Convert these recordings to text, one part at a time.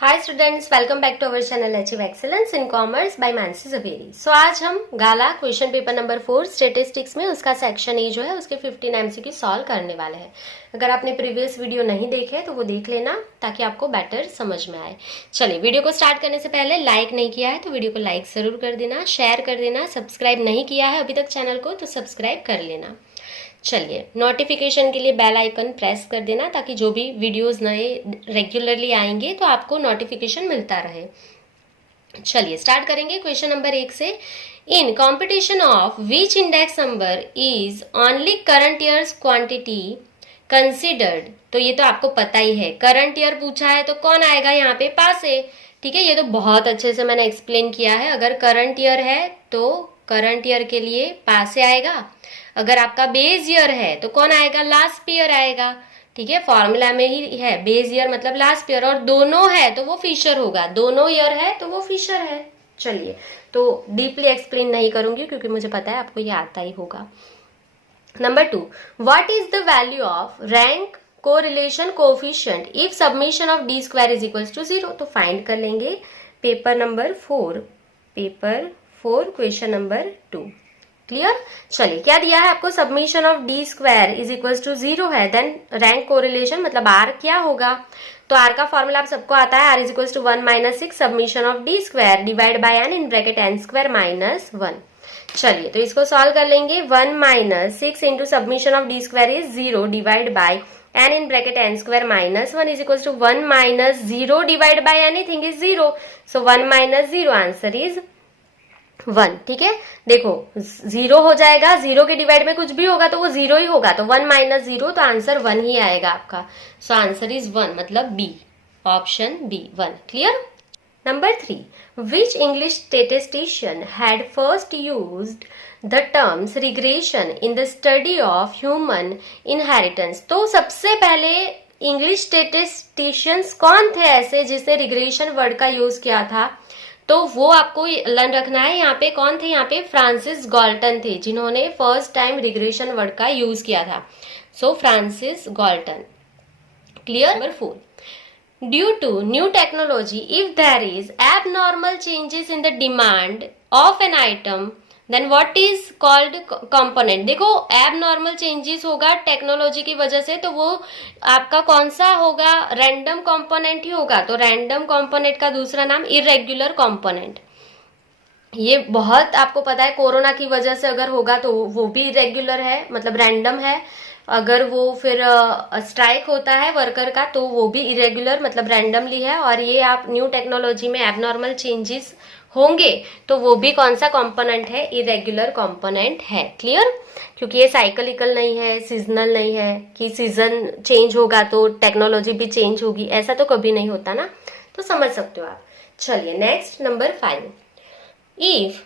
Hi students, welcome back to our channel achieve excellence in commerce by Mansi Javeri. So आज हम Gala question paper number 4 statistics में उसका section A जो है उसके 15 एमसीक्यू सॉल्व करने वाले हैं। अगर आपने प्रीवियस वीडियो नहीं देखे तो वो देख लेना ताकि आपको बेटर समझ में आए। चलिए, वीडियो को स्टार्ट करने से पहले लाइक नहीं किया है तो वीडियो को लाइक जरूर कर देना, शेयर कर देना, सब्सक्राइब नहीं किया है अभी तक चैनल को तो सब्सक्राइब कर लेना। चलिए, नोटिफिकेशन के लिए बेल आइकन प्रेस कर देना ताकि जो भी वीडियोस नए रेगुलरली आएंगे तो आपको नोटिफिकेशन मिलता रहे। चलिए स्टार्ट करेंगे क्वेश्चन नंबर 1 से। इन competition of which index number is only current years quantity considered. तो ये तो आपको पता ही है, करंट ईयर पूछा है तो कौन आएगा यहाँ पे? पासे। ठीक है, ये तो बहुत अच्छे से मैंने एक्सप्लेन किया है। अगर करंट ईयर है तो करंट ईयर के लिए पासे आएगा। अगर आपका बेस ईयर है तो कौन आएगा? लास्ट ईयर आएगा। ठीक है, फॉर्मूला में ही है, बेस ईयर मतलब लास्ट ईयर, और दोनों है तो वो फिशर होगा, दोनों ईयर है तो वो फिशर है। चलिए, तो डीपली एक्सप्लेन नहीं करूंगी क्योंकि मुझे पता है आपको ये आता ही होगा। Number 2, what is the value of rank correlation coefficient if submission of d square is equals to 0। तो फाइंड कर लेंगे paper number 4 question number 2। Clear? चलिए, क्या दिया है आपको? Submission of d square is equals to 0 है, देन रैंक कोरिलेशन मतलब आर क्या होगा? तो आर का फॉर्मूला आप सबको आता है, r is equals to 1 minus 6 submission of d square divide by n in bracket n square minus 1। चलिए, तो इसको सॉल्व कर लेंगे। 1 minus 6 into submission of d square is 0 divide by n in bracket n square minus 1 is equals to 1 minus 0 divided by anything is 0. So 1 minus 0 answer is 1। ठीक है, देखो 0 हो जाएगा, 0 के डिवाइड में कुछ भी होगा तो वो 0 ही होगा, तो 1 माइनस 0 तो आंसर 1 ही आएगा आपका। सो आंसर इज 1 मतलब b, option b 1। Clear? Number 3, which English statistician had first used the terms regression in the study of human inheritance। तो सबसे पहले इंग्लिश स्टेटिस्टिशियंस कौन थे ऐसे जिसने रिग्रेशन वर्ड का यूज किया था? तो वो आपको लर्न रखना है। यहाँ पे कौन थे? यहाँ पे फ्रांसिस गॉल्टन थे जिन्होंने फर्स्ट टाइम रिग्रेशन वर्ड का यूज किया था। So Francis Galton. Clear? Number 4, due to new technology, if there is abnormal changes in the demand of an item, then what is called component। देखो, abnormal changes होगा technology की वजह से तो वो आपका कौन सा होगा? रैंडम कंपोनेंट ही होगा। तो रैंडम कंपोनेंट का दूसरा नाम इरेगुलर कंपोनेंट। ये बहुत आपको पता है, कोरोना की वजह से अगर होगा तो वो भी इरेगुलर है मतलब रैंडम है। अगर वो फिर स्ट्राइक होता है वर्कर का तो वो भी इरेगुलर मतलब रैंडमली है। और ये आप न्यू टेक्नोलॉजी में एबनॉर्मल चेंजेस होंगे तो वो भी कौन सा कंपोनेंट है? इरेगुलर कंपोनेंट है। क्लियर? क्योंकि ये साइकिलिकल नहीं है, सीजनल नहीं है कि सीजन चेंज होगा तो टेक्नोलॉजी भी चेंज होगी, ऐसा तो कभी नहीं होता ना, तो समझ सकते हो आप। चलिए next, number 5, if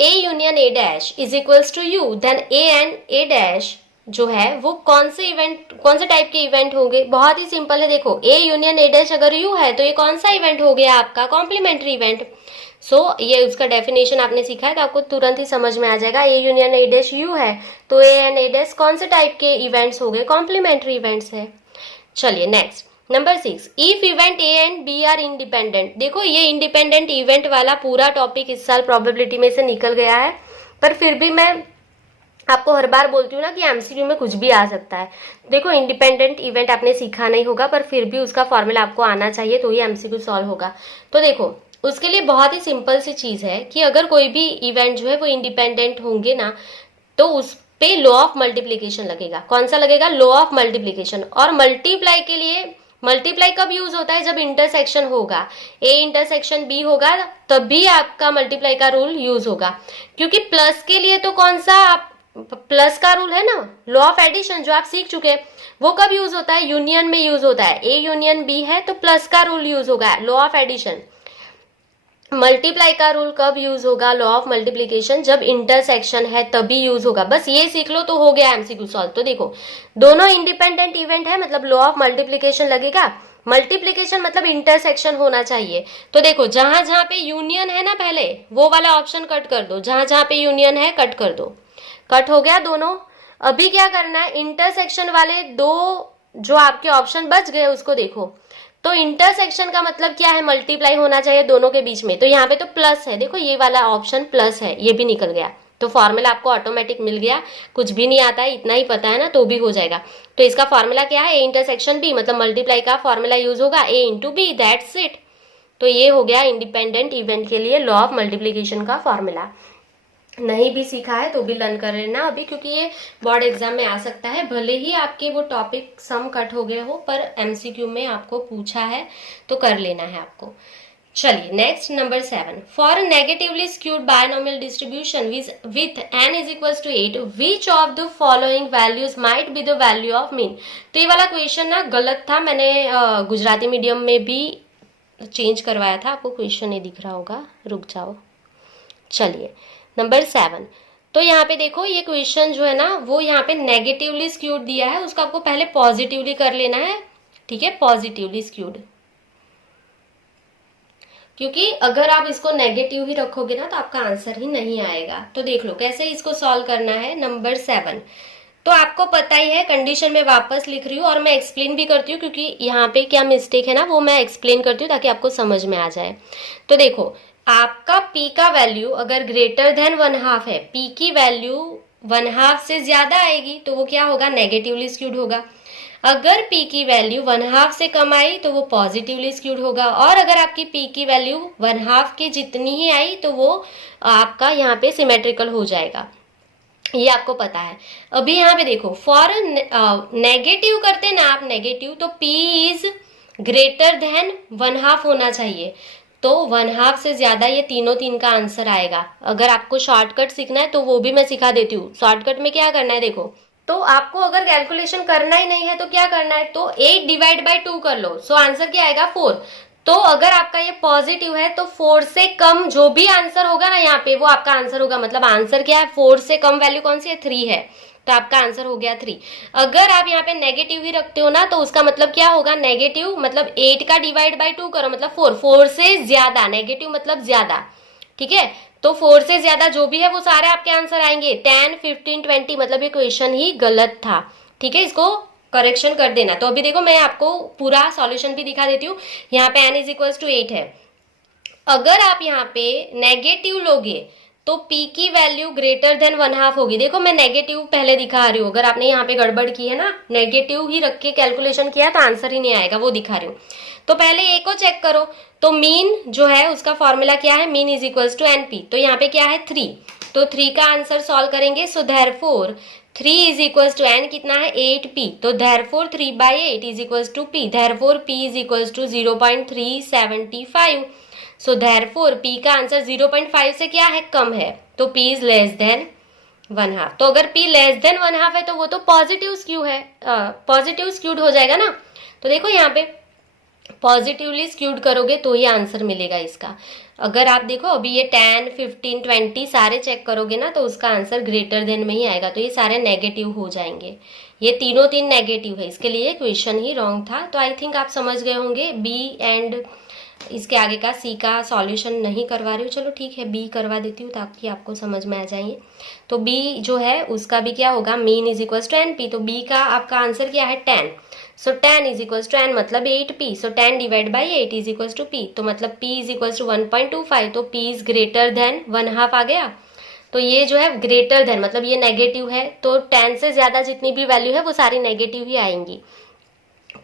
A union A dash is equals to U, then A and A dash जो है वो कौन से इवेंट, कौन से टाइप के इवेंट होंगे? बहुत ही सिंपल है, देखो A यूनियन A डैश अगर U है तो ये कौन सा इवेंट हो गया आपका? Complementary event. सो ये उसका डेफिनेशन आपने सीखा है तो आपको तुरंत ही समझ में आ जाएगा। A union A dash U है तो A एंड A डैश कौन से टाइप के इवेंट्स हो गए? कॉम्प्लीमेंट्री इवेंट्स है। चलिए next, number 6, if event A and B are independent. देखो, ये इंडिपेंडेंट इवेंट वाला पूरा टॉपिक इस साल प्रोबेबिलिटी में से निकल गया है, पर फिर भी मैं आपको हर बार बोलती हूँ ना कि एमसीक्यू में कुछ भी आ सकता है। देखो, इंडिपेंडेंट इवेंट आपने सीखा नहीं होगा पर फिर भी उसका फॉर्मूला आपको आना चाहिए तो ही एमसीक्यू सॉल्व होगा। तो देखो, उसके लिए बहुत ही सिंपल सी चीज है कि अगर कोई भी इवेंट जो है वो इंडिपेंडेंट होंगे ना तो उस पे लॉ ऑफ मल्टीप्लीकेशन लगेगा। कौन सा लगेगा? Law of multiplication. और मल्टीप्लाई के लिए, मल्टीप्लाई कब यूज होता है? जब इंटरसेक्शन होगा, ए इंटरसेक्शन बी होगा तभी आपका मल्टीप्लाई का रूल यूज होगा। क्योंकि प्लस के लिए तो कौन सा आप प्लस का रूल है ना, लॉ ऑफ एडिशन जो आप सीख चुके हैं, वो कब यूज होता है? यूनियन में यूज होता है। ए यूनियन बी है तो प्लस का रूल यूज होगा, लॉ ऑफ एडिशन। मल्टीप्लाई का रूल कब यूज होगा? लॉ ऑफ मल्टीप्लीकेशन जब इंटरसेक्शन है तभी यूज होगा। बस ये सीख लो तो हो गया एमसीक्यू सॉल्व। तो देखो, दोनों इंडिपेंडेंट इवेंट है मतलब लॉ ऑफ मल्टीप्लीकेशन लगेगा। मल्टीप्लीकेशन मतलब इंटरसेक्शन होना चाहिए। तो देखो, जहां जहां पे यूनियन है ना, पहले वो वाला ऑप्शन कट कर दो, जहां जहां पे यूनियन है कट कर दो। कट हो गया दोनों। अभी क्या करना है? इंटरसेक्शन वाले दो जो आपके ऑप्शन बच गए उसको देखो। तो इंटरसेक्शन का मतलब क्या है, मल्टीप्लाई होना चाहिए दोनों के बीच में, तो यहाँ पे तो प्लस है, देखो ये वाला ऑप्शन प्लस है, ये भी निकल गया, तो फॉर्मूला आपको ऑटोमेटिक मिल गया, कुछ भी नहीं आता है, इतना ही पता है ना तो भी हो जाएगा। तो इसका फॉर्मूला क्या है, ए इंटरसेक्शन बी, मतलब मल्टीप्लाई का फॉर्मूला यूज होगा ए इंटू बी, दैट्स इट। तो ये हो गया इंडिपेंडेंट इवेंट के लिए लॉ ऑफ मल्टीप्लीकेशन का फॉर्मूला। नहीं भी सीखा है तो भी लर्न कर लेना अभी, क्योंकि ये बोर्ड एग्जाम में आ सकता है, भले ही आपके वो टॉपिक सम कट हो गए हो, पर एमसीक्यू में आपको पूछा है तो कर लेना है आपको। चलिए next number 7, for negatively skewed binomial distribution with n is equal to 8 which of the following values might be the value of mean. तो ये वाला क्वेश्चन ना गलत था, मैंने गुजराती मीडियम में भी चेंज करवाया था, आपको क्वेश्चन नहीं दिख रहा होगा, रुक जाओ। चलिए नंबर 7, तो यहाँ पे देखो ये क्वेश्चन जो है ना वो यहाँ पे नेगेटिवली स्क्यूड दिया है, उसको आपको पहले पॉजिटिवली कर लेना है, ठीक है, पॉजिटिवली स्क्यूड, क्योंकि अगर आप इसको नेगेटिव ही रखोगे ना तो आपका आंसर ही नहीं आएगा। तो देख लो कैसे इसको सॉल्व करना है। नंबर 7 तो आपको पता ही है, कंडीशन में वापस लिख रही हूँ और मैं एक्सप्लेन भी करती हूँ, क्योंकि यहाँ पे क्या मिस्टेक है ना वो मैं एक्सप्लेन करती हूँ ताकि आपको समझ में आ जाए। तो देखो आपका p का वैल्यू अगर ग्रेटर देन 1/2 है, p की वैल्यू 1/2 से ज्यादा आएगी तो वो क्या होगा, नेगेटिवली स्क्यूड होगा। अगर p की वैल्यू 1/2 से कम आई तो वो पॉजिटिवली स्क्यूड होगा, और अगर आपकी p की वैल्यू 1/2 के जितनी ही आई तो वो आपका यहाँ पे सिमेट्रिकल हो जाएगा, ये आपको पता है। अभी यहाँ पे देखो फॉर नेगेटिव करते ना आप नेगेटिव, तो p इज ग्रेटर देन 1/2 होना चाहिए, तो 1/2 से ज्यादा ये तीनों तीन का आंसर आएगा। अगर आपको शॉर्टकट सीखना है तो वो भी मैं सिखा देती हूँ। शॉर्टकट में क्या करना है, देखो तो आपको अगर कैलकुलेशन करना ही नहीं है तो क्या करना है, तो 8 डिवाइड बाई 2 कर लो, सो आंसर क्या आएगा 4। तो अगर आपका ये पॉजिटिव है तो 4 से कम जो भी आंसर होगा ना यहाँ पे वो आपका आंसर होगा, मतलब आंसर क्या है, 4 से कम वैल्यू कौन सी है, 3 है, तो आपका आंसर हो गया 3। अगर आप यहाँ पे नेगेटिव ही रखते हो ना तो उसका मतलब क्या होगा, नेगेटिव मतलब 8 का डिवाइड बाई 2 करो, मतलब 4 से ज्यादा, नेगेटिव मतलब ज्यादा, ठीक है। तो 4 से ज्यादा जो भी है वो सारे आपके आंसर आएंगे, 10, 15, 20, मतलब ये क्वेश्चन ही गलत था, ठीक है, इसको करेक्शन कर देना। तो अभी देखो मैं आपको पूरा सॉल्यूशन भी दिखा देती हूँ। यहाँ पे n इज इक्वल टू 8 है, अगर आप यहाँ पे नेगेटिव लोगे तो p की वैल्यू ग्रेटर देन 1/2 होगी। देखो मैं नेगेटिव पहले दिखा रही हूँ, अगर आपने यहाँ पे गड़बड़ की है ना, नेगेटिव ही रख के कैलकुलेशन किया तो आंसर ही नहीं आएगा, वो दिखा रही हूँ। तो पहले a को चेक करो, तो मीन जो है उसका फॉर्मूला क्या है, mean is equal to np, तो यहाँ पे क्या है 3, तो 3 का आंसर सॉल्व करेंगे, so therefore 3 is equal to n कितना है 8p, तो therefore 3/8 is equal to p, therefore p is equal to 0.375, so therefore p का आंसर 0.5 से क्या है, कम है, तो p इज लेस देन 1/2। तो अगर p लेस देन 1/2 है तो वो तो पॉजिटिव स्क्यू है, पॉजिटिव स्क्यूड हो जाएगा ना। तो देखो यहाँ पे पॉजिटिवली स्क्यूड करोगे तो ही आंसर मिलेगा इसका। अगर आप देखो अभी ये 10, 15, 20 सारे चेक करोगे ना तो उसका आंसर ग्रेटर देन में ही आएगा, तो ये सारे नेगेटिव हो जाएंगे, ये तीनों तीन नेगेटिव है, इसके लिए क्वेश्चन ही रॉन्ग था। तो आई थिंक आप समझ गए होंगे। बी एंड इसके आगे का सी का सॉल्यूशन नहीं करवा रही हूँ, चलो ठीक है बी करवा देती हूँ ताकि आपको समझ में आ जाइए। तो बी जो है उसका भी क्या होगा, mean is equal to N P, तो बी का आपका आंसर क्या है 10, so 10 is equal to n मतलब 8p, so 10 divide by 8 is equal to p, तो मतलब p इज इक्वल टू 1.25, तो p इज ग्रेटर देन 1/2 आ गया। तो ये जो है ग्रेटर देन मतलब ये नेगेटिव है, तो 10 से ज्यादा जितनी भी वैल्यू है वो सारी नेगेटिव ही आएंगी।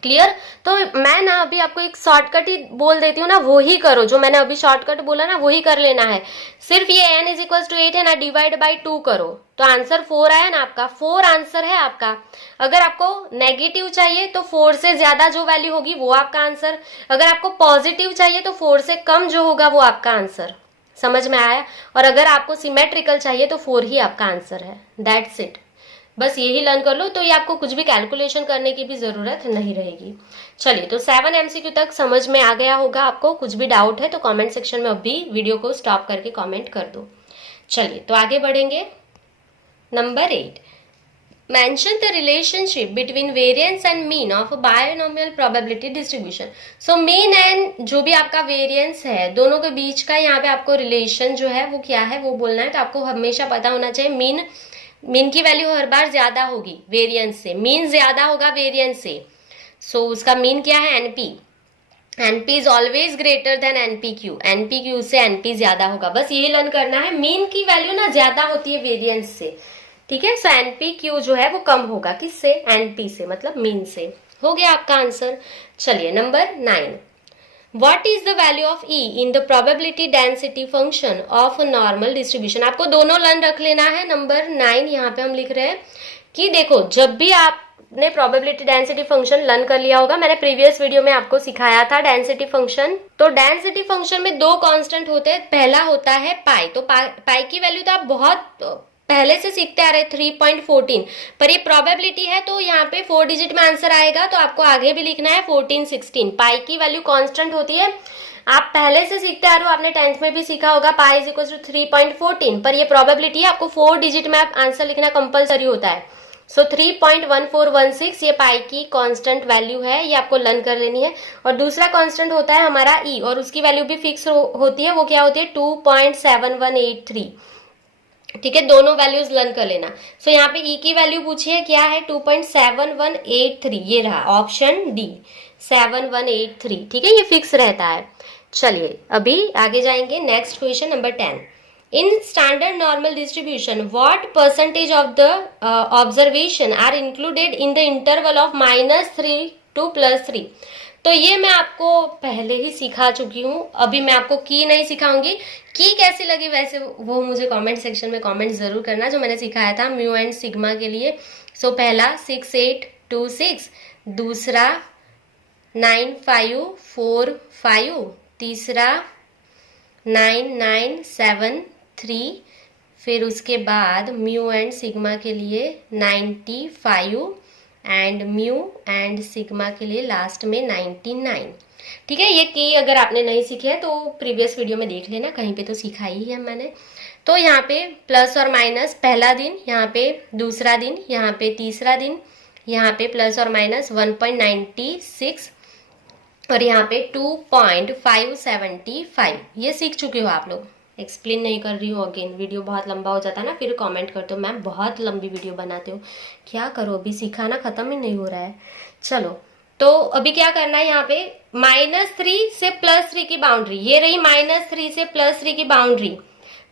क्लियर। तो मैं ना अभी आपको एक शॉर्टकट ही बोल देती हूँ ना, वो ही करो, जो मैंने अभी शॉर्टकट बोला ना वही कर लेना है। सिर्फ ये n इज इक्वल टू 8 है ना, डिवाइड बाई 2 करो तो आंसर 4 आया ना आपका, 4 आंसर है आपका। अगर आपको नेगेटिव चाहिए तो 4 से ज्यादा जो वैल्यू होगी वो आपका आंसर, अगर आपको पॉजिटिव चाहिए तो 4 से कम जो होगा वो आपका आंसर। समझ में आया। और अगर आपको सिमेट्रिकल चाहिए तो 4 ही आपका आंसर है, दैट्स इट। बस यही लर्न कर लो तो ये आपको कुछ भी कैलकुलेशन करने की भी जरूरत नहीं रहेगी। चलिए तो 7 MCQ तक समझ में आ गया होगा आपको। कुछ भी डाउट है तो कमेंट सेक्शन में अभी वीडियो को स्टॉप करके कमेंट कर दो। चलिए तो आगे बढ़ेंगे। Number 8, mention the relationship between variance and mean of a binomial probability distribution। so mean and जो भी आपका variance है दोनों के बीच का यहाँ पे आपको रिलेशन जो है वो क्या है वो बोलना है। तो आपको हमेशा पता होना चाहिए मीन की वैल्यू हर बार ज्यादा होगी वेरिएंस से, मीन ज्यादा होगा वेरिएंस से। सो उसका मीन क्या है NP, NP is always greater than NPQ, NPQ से एनपी ज्यादा होगा, बस यही लर्न करना है। मीन की वैल्यू ना ज्यादा होती है वेरिएंस से, ठीक है। सो एनपीक्यू जो है वो कम होगा, किससे? एनपी से, मतलब मीन से। हो गया आपका आंसर। चलिए number 9, What is the value of E in the probability density function of a normal distribution? आपको दोनों लर्न रख लेना है। नंबर 9 यहाँ पे हम लिख रहे हैं कि देखो, जब भी आपने प्रोबेबिलिटी डेंसिटी फंक्शन लर्न कर लिया होगा, मैंने प्रीवियस वीडियो में आपको सिखाया था डेंसिटी फंक्शन। तो डेंसिटी फंक्शन में दो कांस्टेंट होते हैं, पहला होता है पाई। तो पाई की वैल्यू तो आप बहुत पहले से सीखते आ रहे 3.14, पर ये प्रोबेबिलिटी है तो यहाँ पे 4 डिजिट में आंसर आएगा, तो आपको आगे भी लिखना है 14, 16। पाई की वैल्यू कांस्टेंट होती है, आप पहले से सीखते आ रहे हो, आपने 10th में भी सीखा होगा पाई इज इक्वल टू 3.14, पर ये प्रोबेबिलिटी है, आपको 4 डिजिट में आप आंसर लिखना कंपलसरी होता है। सो 3.1416 ये पाई की कांस्टेंट वैल्यू है, ये आपको लर्न कर लेनी है। और दूसरा कांस्टेंट होता है हमारा ई, और उसकी वैल्यू भी फिक्स होती है, वो क्या होती है 2.7183, ठीक है। दोनों वैल्यूज लर्न कर लेना। सो यहाँ पे ई की वैल्यू पूछी है, क्या है 2.7183, ये रहा ऑप्शन डी 7183, ठीक है, ये फिक्स रहता है। चलिए अभी आगे जाएंगे। Next question number 10, in standard normal distribution what percentage of the observation are included in the interval of -3 to +3? तो ये मैं आपको पहले ही सिखा चुकी हूँ, अभी मैं आपको की नहीं सिखाऊंगी। की कैसी लगी वैसे वो मुझे कमेंट सेक्शन में कमेंट जरूर करना, जो मैंने सिखाया था म्यू एंड सिग्मा के लिए। सो पहला 6826, दूसरा 9545, तीसरा 9973, फिर उसके बाद म्यू एंड सिग्मा के लिए 95 एंड म्यू एंड सिग्मा के लिए लास्ट में 99, ठीक है। ये की अगर आपने नहीं सीखे है तो प्रीवियस वीडियो में देख लेना, कहीं पे तो सिखा ही है मैंने। तो यहाँ पे प्लस और माइनस, पहला दिन, यहाँ पे दूसरा दिन, यहाँ पे तीसरा दिन, यहाँ पे प्लस और माइनस 1.96 और यहाँ पे 2.575, ये सीख चुके हो आप लोग। एक्सप्लेन नहीं कर रही हूँ अगेन, वीडियो बहुत लंबा हो जाता है ना, फिर कमेंट करते हो मैम बहुत लंबी वीडियो बनाते हो, क्या करो अभी सिखाना खत्म ही नहीं हो रहा है। चलो तो अभी क्या करना है, यहाँ पे -3 से +3 की बाउंड्री, ये रही -3 से +3 की बाउंड्री।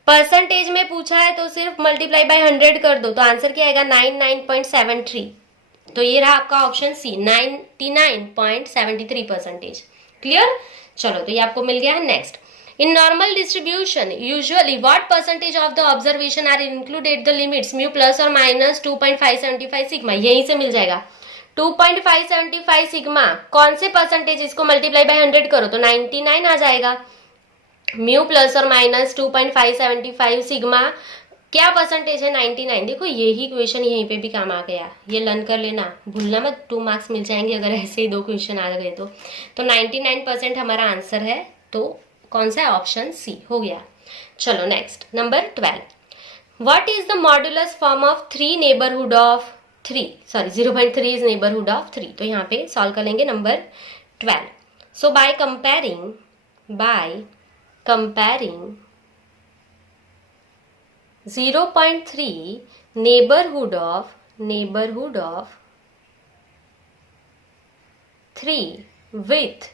परसेंटेज में पूछा है तो सिर्फ मल्टीप्लाई बाय 100 कर दो, तो आंसर क्या आएगा 99.73। तो ये रहा आपका ऑप्शन सी 99.73%। क्लियर? चलो तो ये आपको मिल गया है। Next, in normal distribution usually what percentage of the observation are included the limits mu plus or minus 2.575 sigma, यहीं से मिल जाएगा 2.575 सिग्मा, कौन से परसेंटेज, इसको मल्टीप्लाई बाय 100 करो तो 99 आ जाएगा। म्यू प्लस और माइनस 2.575 सिग्मा, क्या परसेंटेज है 99। देखो यही क्वेश्चन यहीं पे भी काम आ गया, ये लर्न कर लेना, भूलना मत, 2 मार्क्स मिल जाएंगे अगर ऐसे ही 2 क्वेश्चन आ गए तो 99% हमारा आंसर है, तो कौन सा है? ऑप्शन सी हो गया। चलो next number 12, what is the modulus form of 3 neighbourhood of 3, sorry 0.3 is neighbourhood of 3। तो यहाँ पे सॉल्व कर लेंगे number 12। So by comparing 0.3 neighbourhood of 3 with,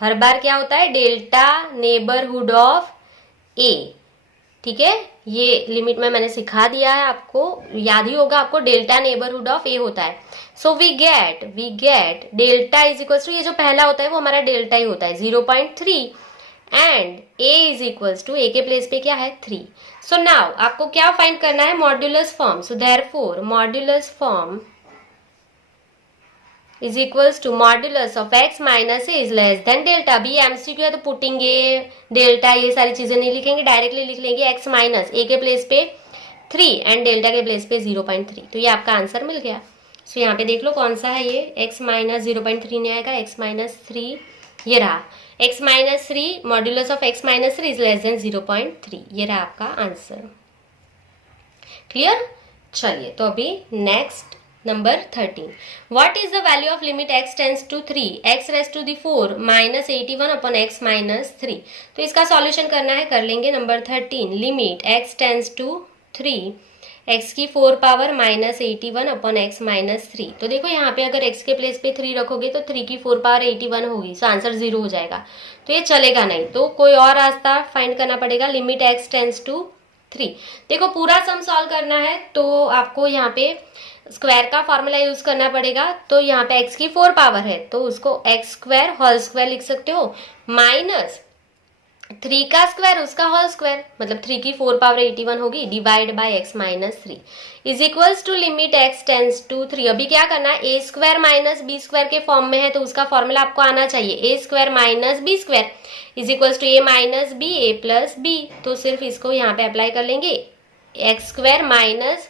हर बार क्या होता है डेल्टा नेबरहुड ऑफ ए, ठीक है, ये लिमिट में मैंने सिखा दिया है आपको, याद ही होगा आपको, डेल्टा नेबरहुड ऑफ ए होता है। So we get delta is equal to, ये जो पहला होता है वो हमारा डेल्टा ही होता है 0.3 and a is equal to, a के प्लेस पे क्या है 3। सो नाउ आपको क्या फाइंड करना है? Modulus form. So therefore modulus form is equals to modulus of x minus A is less than delta. अभी एमसीक्यू है तो पुटिंग ए डेल्टा ये सारी चीजें नहीं लिखेंगे, डायरेक्टली लिख लेंगे x माइनस ए के प्लेस पे 3 एंड डेल्टा के प्लेस पे 0.3। तो ये आपका आंसर मिल गया। सो यहाँ पे देख लो कौन सा है ये, x माइनस 0.3 नहीं आएगा, x माइनस 3 ये रहा, x minus 3 modulus of x minus 3 is less then 0.3, ये रहा आपका आंसर। क्लियर? चलिए तो अभी next number 13, what is the value of limit x tends to 3 x raised to the 4 minus 81 upon x minus 3। तो इसका सॉल्यूशन करना है, कर लेंगे। Number 13, limit x tends to 3 x की 4 पावर -81 अपॉन x -3। तो देखो यहाँ पे अगर x के प्लेस पे 3 रखोगे तो 3 की 4 पावर 81 होगी, सो आंसर 0 हो जाएगा। तो ये चलेगा नहीं, तो कोई और रास्ता फाइंड करना पड़ेगा। Limit x tends to 3। देखो पूरा सम सॉल्व करना है तो आपको यहाँ पे स्क्वायर का फॉर्मूला यूज करना पड़ेगा। तो यहाँ पे x की 4 पावर है तो उसको x स्क्वायर होल स्क्वायर लिख सकते हो, माइनस 3 का स्क्वायर उसका होल स्क्वायर, मतलब 3 की 4 पावर 81 होगी, divide by x -3 is equals to limit x tends to 3। अभी क्या करना है, a square minus B square के फॉर्म में है तो उसका फॉर्मूला आपको आना चाहिए। a square minus B square is equals to a minus B a plus B. तो सिर्फ इसको यहाँ पे अप्लाई कर लेंगे, x square minus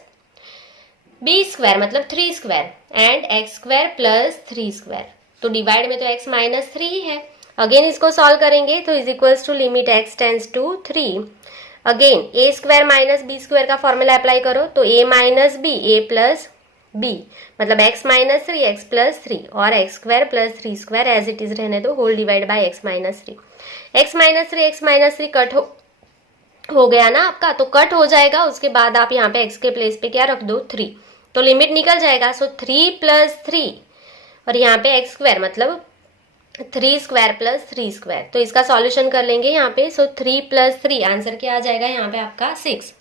B square मतलब 3 square and x square plus 3 square. तो डिवाइड में तो x -3 ही है। अगेन इसको सॉल्व करेंगे तो is equals to limit x tends to 3। Again a square minus B square का फॉर्मूला अप्लाई करो तो a minus B a plus b मतलब x -3 x प्लस 3 और x square plus 3 square as it is रहने दो, whole divide by x -3। x -3 cut हो गया ना आपका, तो कट हो जाएगा। उसके बाद आप यहाँ पे x के प्लेस पे क्या रख दो 3, तो लिमिट निकल जाएगा। सो 3 प्लस 3 और यहाँ पे x स्क्वायर मतलब 3 स्क्वायर प्लस 3 स्क्वायर। तो इसका सॉल्यूशन कर लेंगे यहाँ पे। सो 3 प्लस 3 आंसर क्या आ जाएगा यहाँ पे आपका 6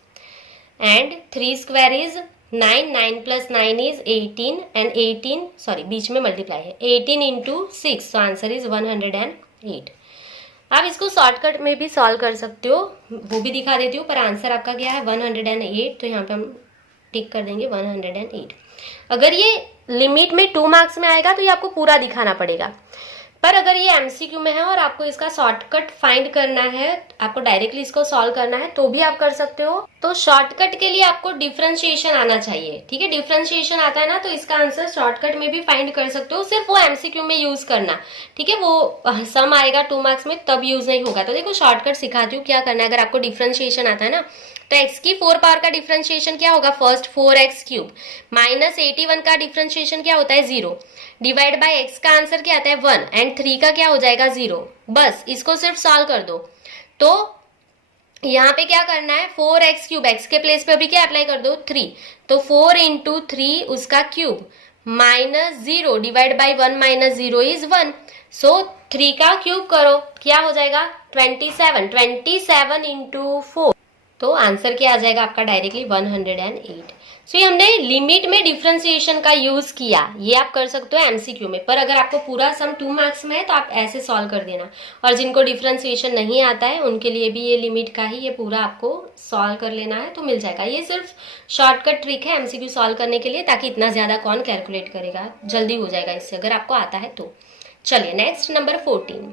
and 3 square is 9, 9 plus 9 is 18 and 18 sorry बीच में मल्टीप्लाई है 18 इंटू 6, सो आंसर इज 108। आप इसको शॉर्टकट में भी सॉल्व कर सकते हो, वो भी दिखा देती हूँ, पर आंसर आपका क्या है 108। तो यहाँ पे हम टिक कर देंगे 108। अगर ये लिमिट में 2 मार्क्स में आएगा तो ये आपको पूरा दिखाना पड़ेगा, पर अगर ये एमसीक्यू में है और आपको इसका शॉर्टकट फाइंड करना है, आपको डायरेक्टली इसको सॉल्व करना है तो भी आप कर सकते हो। तो शॉर्टकट के लिए आपको डिफरेंशिएशन आना चाहिए, ठीक है। डिफरेंशिएशन आता है ना तो इसका आंसर शॉर्टकट में भी फाइंड कर सकते हो, सिर्फ वो एमसीक्यू में यूज करना, ठीक है। वो सम आएगा 2 मार्क्स में तब यूज नहीं होगा। तो देखो शॉर्टकट सिखाती हूँ क्या करना है। अगर आपको डिफरेंशिएशन आता है ना तो x की 4 पावर का डिफरेंशिएशन क्या होगा, फर्स्ट 4x क्यूब माइनस 81 का डिफरेंशिएशन क्या होता है 0, डिवाइड बाय x का आंसर क्या आता है 1 एंड 3 का क्या हो जाएगा 0। बस इसको सिर्फ सॉल्व कर दो। तो यहाँ पे क्या करना है 4x क्यूब, x के प्लेस पे अभी क्या अप्लाई कर दो 3, तो 4 इंटू 3 उसका cube minus 0 divide by 1 minus 0 is 1। सो 3 का क्यूब करो क्या हो जाएगा 27 इंटू 4, तो आंसर क्या आ जाएगा आपका डायरेक्टली 108। सो ये हमने लिमिट में डिफरेंशिएशन का यूज किया, ये आप कर सकते हो एमसीक्यू में। पर अगर आपको पूरा सम 2 मार्क्स में है तो आप ऐसे सॉल्व कर देना, और जिनको डिफरेंशिएशन नहीं आता है उनके लिए भी ये लिमिट का ही ये पूरा आपको सॉल्व कर लेना है तो मिल जाएगा। ये सिर्फ शॉर्टकट ट्रिक है एमसीक्यू सॉल्व करने के लिए, ताकि इतना ज्यादा कौन कैलकुलेट करेगा, जल्दी हो जाएगा इससे अगर आपको आता है तो। चलिए next number 14,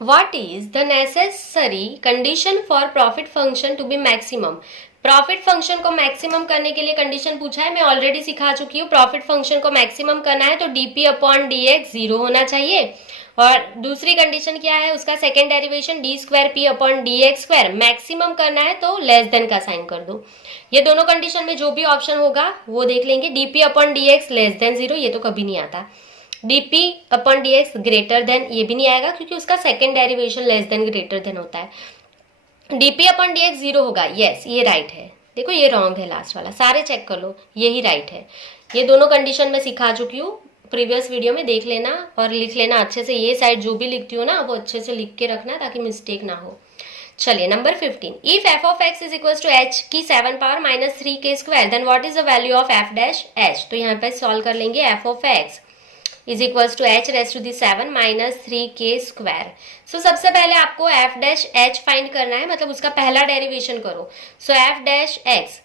What is the necessary condition for profit function to be maximum? Profit function को मैक्सिमम करने के लिए कंडीशन पूछा है, मैं ऑलरेडी सिखा चुकी हूँ। प्रॉफिट फंक्शन को मैक्सिमम करना है तो dp अपॉन dx 0 होना चाहिए, और दूसरी कंडीशन क्या है उसका second derivation d square p upon dx square. Maximum करना है तो लेस देन का साइन कर दो। ये दोनों कंडीशन में जो भी ऑप्शन होगा वो देख लेंगे। dp upon dx less than 0 ये तो कभी नहीं आता, dp upon dx greater than ये भी नहीं आएगा क्योंकि उसका second derivation less than greater than होता है। dp अपॉन dx 0 होगा, यस ये राइट है। देखो ये रॉन्ग है लास्ट वाला, सारे चेक कर लो, यही राइट है। ये दोनों कंडीशन में सिखा चुकी हूँ, प्रीवियस वीडियो में देख लेना और लिख लेना अच्छे से। ये साइड जो भी लिखती हो ना वो अच्छे से लिख के रखना ताकि मिस्टेक ना हो। चलिए number 15, if f of x is equal to h की 7 पावर माइनस 3 के square then what is the value of f dash h। तो यहाँ पे सॉल्व कर लेंगे f of x is equals to h raise to the 7 minus 3 के square. सो सबसे पहले आपको f डैश h फाइंड करना है, मतलब उसका पहला डेरिवेशन करो। सो f डैश x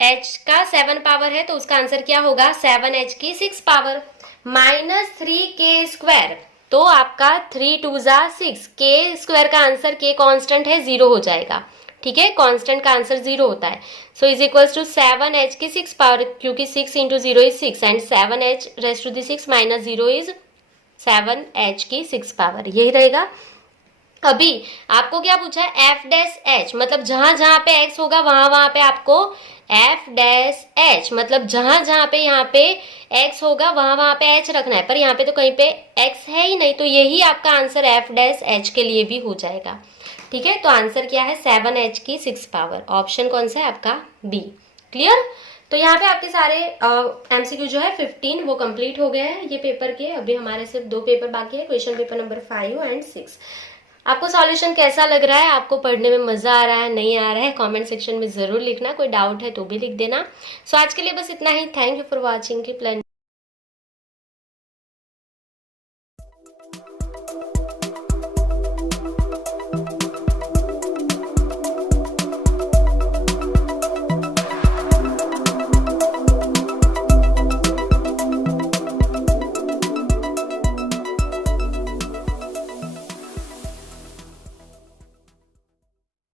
h का 7 पावर है तो उसका आंसर क्या होगा 7h की 6 पावर माइनस 3 के स्क्वायर। तो आपका 3 2 जा 6 के स्क्वायर का आंसर k कांस्टेंट है 0 हो जाएगा, ठीक है। कांस्टेंट का आंसर 0 होता है। So is equals to 7h की 6 पावर, क्योंकि 6 into 0 is 6 and 7h raise to the 6 minus 0 is 7h की 6 पावर, यही रहेगा। अभी आपको क्या पूछा है f डैश h, मतलब जहां जहां पे x होगा वहां वहां पे आपको f डैश h, मतलब जहां जहां पे यहाँ पे x होगा वहां वहां पे h रखना है। पर यहाँ पे तो कहीं पे x है ही नहीं, तो यही आपका आंसर f डैश h के लिए भी हो जाएगा, ठीक ठीक है, तो आंसर क्या है 7h की 6 पावर, ऑप्शन कौन सा है आपका बी। क्लियर। तो यहाँ पे आपके सारे एमसीक्यू जो है 15 वो कंप्लीट हो गए हैं ये पेपर के। अभी हमारे सिर्फ 2 पेपर बाकी है, क्वेश्चन पेपर नंबर 5 एंड 6। आपको सॉल्यूशन कैसा लग रहा है, आपको पढ़ने में मजा आ रहा है नहीं आ रहा है, कमेंट सेक्शन में जरूर लिखना, कोई डाउट है तो भी लिख देना। सो आज के लिए बस इतना ही। Thank you for watching, keep learning.